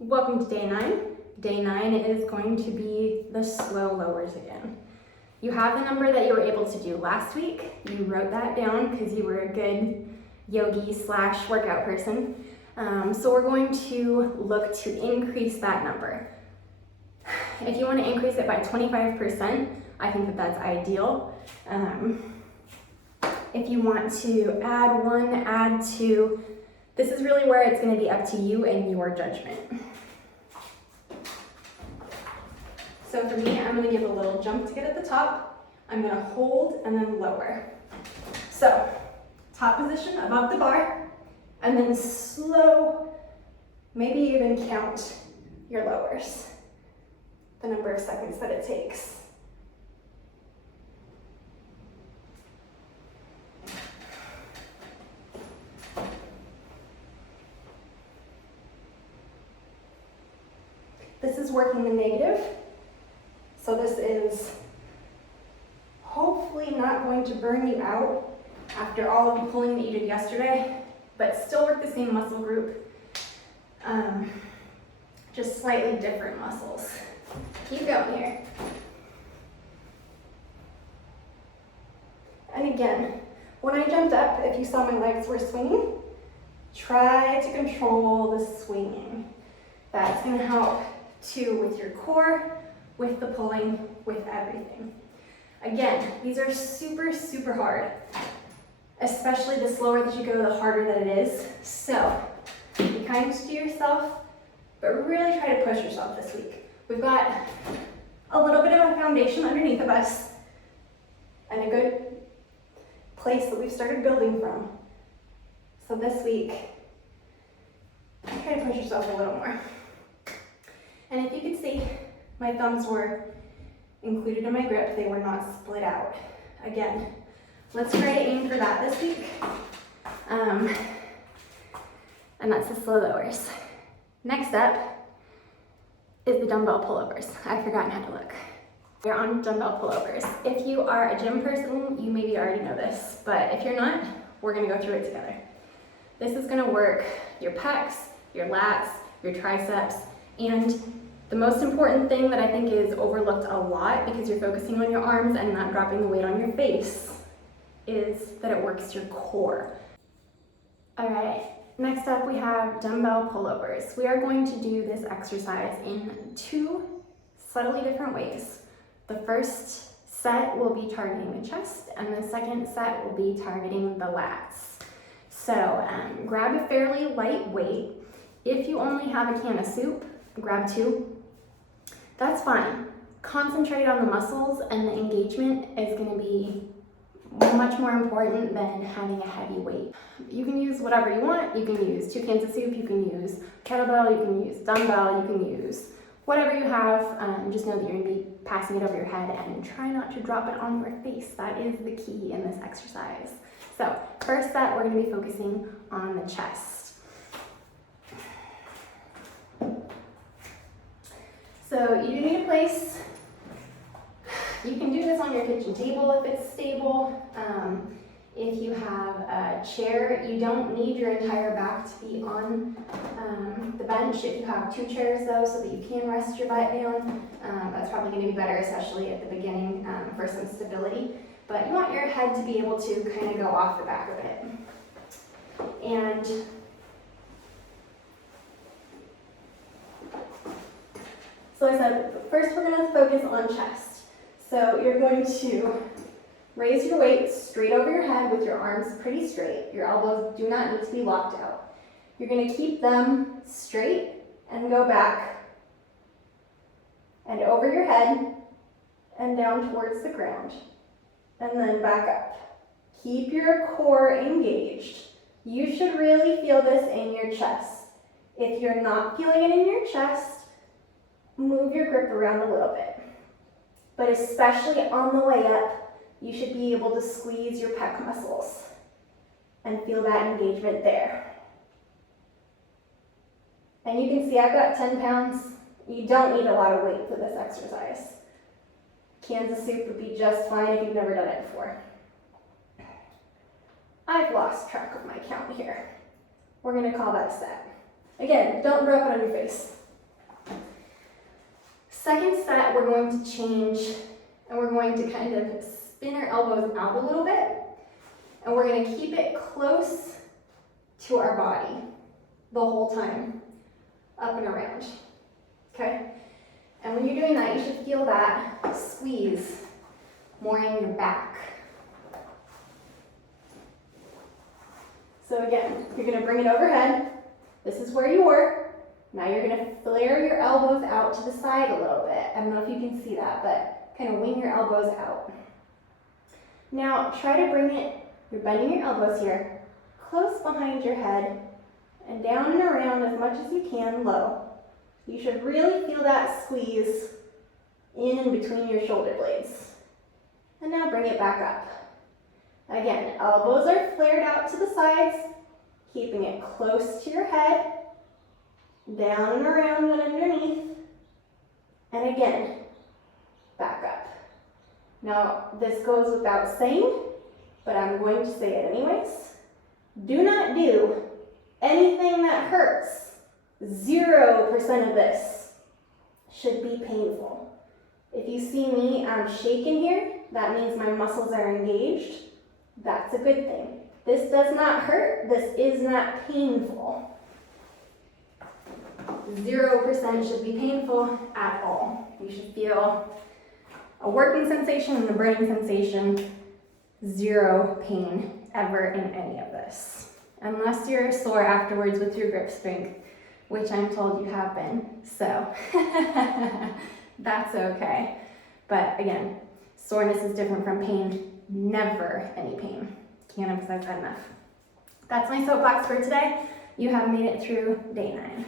Welcome to day 9. Day 9 is going to be the slow lowers again. You have the number that you were able to do last week. You wrote that down because you were a good yogi / workout person. So we're going to look to increase that number. If you want to increase it by 25%, I think that that's ideal. If you want to add 1, add 2, this is really where it's going to be up to you and your judgment. So for me, I'm going to give a little jump to get at the top. I'm going to hold and then lower. So top position above the bar, and then slow, maybe even count your lowers, the number of seconds that it takes. This is working the negative. So this is hopefully not going to burn you out after all of the pulling that you did yesterday, but still work the same muscle group, just slightly different muscles. Keep going here. And again, when I jumped up, if you saw my legs were swinging, try to control the swinging. That's going to help too with your core, with the pulling, with everything. Again, these are super, super hard, especially the slower that you go, the harder that it is. So be kind to yourself, but really try to push yourself this week. We've got a little bit of a foundation underneath of us and a good place that we've started building from. So this week, try to push yourself a little more. And if you could see, my thumbs were included in my grip, they were not split out. Again, let's try to aim for that this week. And that's the slow lowers. Next up is the dumbbell pullovers. I've forgotten how to look. We're on dumbbell pullovers. If you are a gym person, you maybe already know this, but if you're not, we're gonna go through it together. This is gonna work your pecs, your lats, your triceps, and the most important thing that I think is overlooked a lot because you're focusing on your arms and not dropping the weight on your face is that it works your core. All right, next up we have dumbbell pullovers. We are going to do this exercise in 2 subtly different ways. The first set will be targeting the chest and the second set will be targeting the lats. So grab a fairly light weight. If you only have a can of soup, grab 2. That's fine. Concentrate on the muscles, and the engagement is going to be much more important than having a heavy weight. You can use whatever you want. You can use 2 cans of soup, you can use kettlebell, you can use dumbbell, you can use whatever you have. Just know that you're going to be passing it over your head and try not to drop it on your face. That is the key in this exercise. So first set, we're going to be focusing on the chest. So you do need a place. You can do this on your kitchen table if it's stable. If you have a chair, you don't need your entire back to be on the bench. If you have 2 chairs though, so that you can rest your butt down, that's probably going to be better, especially at the beginning for some stability. But you want your head to be able to kind of go off the back of it. And so I said, first we're going to focus on chest. So you're going to raise your weight straight over your head with your arms pretty straight. Your elbows do not need to be locked out. You're going to keep them straight and go back and over your head and down towards the ground and then back up. Keep your core engaged. You should really feel this in your chest. If you're not feeling it in your chest, move your grip around a little bit. But especially on the way up, you should be able to squeeze your pec muscles and feel that engagement there. And you can see I've got 10 pounds. You don't need a lot of weight for this exercise. Cans of soup would be just fine if you've never done it before. I've lost track of my count here. We're gonna call that a set. Again, don't drop it on your face. Second set, we're going to change and we're going to kind of spin our elbows out a little bit, and we're going to keep it close to our body the whole time, up and around, okay? And when you're doing that, you should feel that squeeze more in your back. So again, you're going to bring it overhead. This is where you were. Now you're going to flare your elbows out to the side a little bit. I don't know if you can see that, but kind of wing your elbows out. Now try to bring it, you're bending your elbows here, close behind your head and down and around as much as you can low. You should really feel that squeeze in and between your shoulder blades. And now bring it back up. Again, elbows are flared out to the sides, keeping it close to your head, down and around and underneath, and again, back up. Now, this goes without saying, but I'm going to say it anyways. Do not do anything that hurts. 0% of this should be painful. If you see me shaking here, that means my muscles are engaged. That's a good thing. This does not hurt. This is not painful. 0% should be painful at all. You should feel a working sensation and a burning sensation. 0 pain ever in any of this. Unless you're sore afterwards with your grip strength, which I'm told you have been. So that's okay. But again, soreness is different from pain. Never any pain. Can't emphasize that enough. That's my soapbox for today. You have made it through day 9.